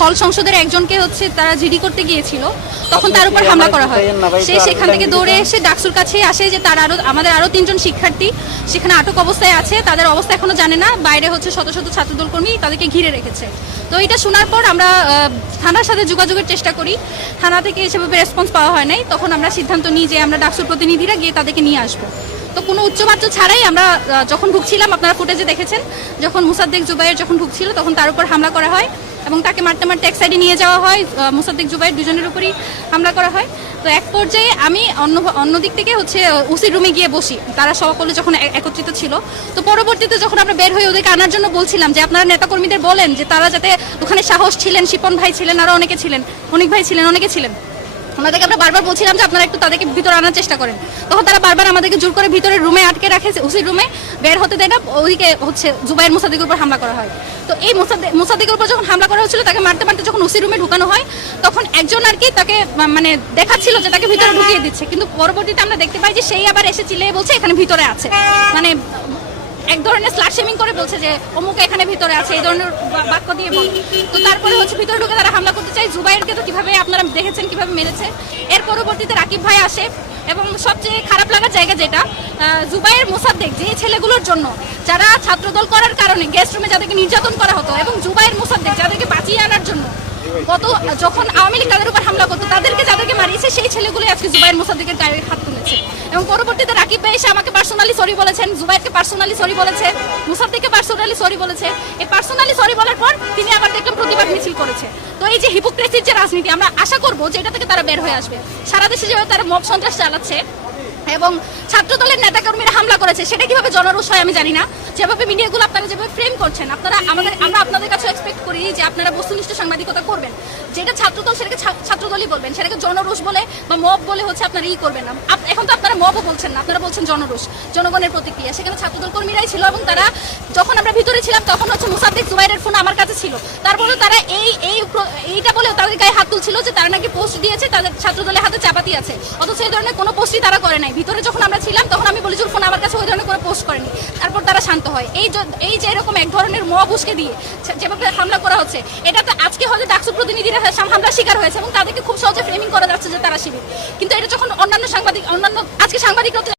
হল সংসদের একজনকে হচ্ছে তারা জিডি করতে গিয়েছিল, তখন তার উপর হামলা করা হয়। সে সেখান থেকে দৌড়ে এসে ডাকসুর কাছে আসে যে তার আমাদের আরো 3 জন শিক্ষার্থী সেখানে আটক অবস্থায় আছে, তাদের অবস্থা এখনো জানে না, বাইরে হচ্ছে শত শত ছাত্রদল কর্মী তাদেরকে ঘিরে রেখেছে। তো এটা শোনার পর আমরা থানার সাথে যোগাযোগের চেষ্টা করি, থানা থেকে সেভাবে রেসপন্স পাওয়া হয় নাই। তখন আমরা সিদ্ধান্ত নিই যে আমরা ডাকসুর প্রতিনিধিরা গিয়ে তাদেরকে নিয়ে আসবো। তো কোনো উচ্চবাচ্য ছাড়াই আমরা যখন ঢুকছিলাম, আপনারা ফুটেজে দেখেছেন, যখন মুসাদ্দেক জুবাইর যখন ঢুকছিল তখন তার উপর হামলা করা হয় এবং তাকে মারতে মারতে এক সাইডে নিয়ে যাওয়া হয়। মুসাদ্দেক জুবাইর দুজনের উপরই হামলা করা হয়। তো এক পর্যায়ে আমি অন্য দিক থেকে হচ্ছে ওসির রুমে গিয়ে বসি, তারা সকলে যখন একত্রিত ছিল। তো পরবর্তীতে যখন আমরা বের হয়ে ওদেরকে আনার জন্য বলছিলাম যে আপনারা নেতাকর্মীদের বলেন যে তারা যাতে ওখানে সাহস ছিলেন, শিপন ভাই ছিলেন, আরও অনেকে ছিলেন, অনিক ভাই ছিলেন, অনেকে ছিলেন, ওনাদেরকে আমরা বারবার বলছিলাম যে আপনারা একটু তাদেরকে ভিতরে আনার চেষ্টা করেন। তখন তারা বারবার আমাদেরকে জোর করে ভিতরে রুমে আটকে রাখে, ওসির রুমে বের হতে দেয় না। ওদিকে হচ্ছে জুবাইর মুসাদ্দেকের উপর হামলা করা হয়। তো এই মুসাদ্দেকের উপর যখন হামলা করা হচ্ছিল, তাকে মারতে মারতে যখন ওসির রুমে ঢুকানো হয়, তখন একজন আর কি তাকে মানে দেখাচ্ছিল যে তাকে ভিতরে ঢুকিয়ে দিচ্ছে, কিন্তু পরবর্তীতে আমরা দেখতে পাই যে সেই আবার এসে চিল্লিয়ে বলছে এখানে ভিতরে আছে, মানে এক ধরনের স্লাট শেমিং করে বলছে যে অমুক এখানে ভিতরে আছে, এই ধরনের বাক্য দিয়ে বল। তো তারপরে হচ্ছে ভিতরে ঢুকে তারা হামলা করতে চায়। জুবাইরকে তো কিভাবে আপনারা দেখেছেন কিভাবে মেরেছে। এর পরবর্তীতে রাকিব ভাই আসে এবং সবচেয়ে খারাপ লাগার জায়গা যেটা, জুবাইর মোসাদ্দেক যে ছেলেগুলোর জন্য যারা ছাত্রদল করার কারণে গেস্ট রুমে যাদেরকে নির্যাতন করা হতো, এবং জুবাইর মোসাদ্দেক যাদেরকে বাঁচিয়ে আনার জন্য যখন আওয়ামী লীগ তাদের উপর হামলা করতো, তাদেরকে যাদেরকে মারিয়েছে সেই ছেলেগুলো আজকে জুবাইর মোসাদ্দেকের গায়ে হাত তুলেছে। এবং পরবর্তীতে রাকিব ভাই এসে আমাকে পার্সোনালি সরি বলেছেন, জুবাইরকে পার্সোনালি সরি বলেছে, মুসাদ্দেককে পার্সোনালি সরি বলেছে। এই পার্সোনালি সরি বলার পর তিনি আবার দেখলাম প্রতিবাদ মিছিল করেছে। তো এই যে হিপোক্রেসির যে রাজনীতি, আমরা আশা করবো যে এটা থেকে তারা বের হয়ে আসবে। সারা দেশে যেভাবে তারা মব সন্ত্রাস চালাচ্ছে এবং ছাত্রদলের নেতাকর্মীরা হামলা করেছে, সেটা কিভাবে জনরোষ হয় আমি জানি না। যেভাবে মিডিয়াগুলো আপনারা যেভাবে ফ্রেম করছেন, আমরা আপনাদের কাছে এক্সপেক্ট করি যে আপনারা বস্তুনিষ্ঠ সাংবাদিকতা করবেন। যেটা ছাত্রদল সেটাকে ছাত্রদলই বলবেন, সেটাকে জনরোষ বলে বা মব বলে হচ্ছে আপনারা করবেন না। এখন তো আপনারা মবও বলছেন না, আপনারা বলছেন জনরোষ, জনগণের প্রতিক্রিয়া। সেখানে ছাত্রদল কর্মীরাই ছিল এবং তারা যখন আমরা ভিতরে ছিলাম তখন হচ্ছে মুসাদ্দেক জুবাইরের ফোন আমার কাছে ছিল। তারপরেও তারা এইটা বলেও তাদের গায়ে হাত তুলছিল যে তারা নাকি পোস্ট দিয়েছে, তাদের ছাত্রদলের হাতে চাপাতি আছে, অথচ এই ধরনের কোনো পোস্টই তারা করে নাই। ভিতরে যখন আমরা ছিলাম তখন আমি বলি যে ফোন আমার কাছে ওই ধরনের কোনো পোস্ট করেনি। তারপর তারা শান্ত হয়। এই যে এরকম এক ধরনের মব উস্কে দিয়ে যেভাবে হামলা করা হচ্ছে, এটা তো আজকে হয়তো ডাকসু প্রতিনিধিরা হামলার শিকার হয়েছে এবং তাদেরকে খুব সহজে ফ্রেমিং করা যাচ্ছে যে তারা শিবির। কিন্তু এটা যখন অন্যান্য আজকে সাংবাদিকরা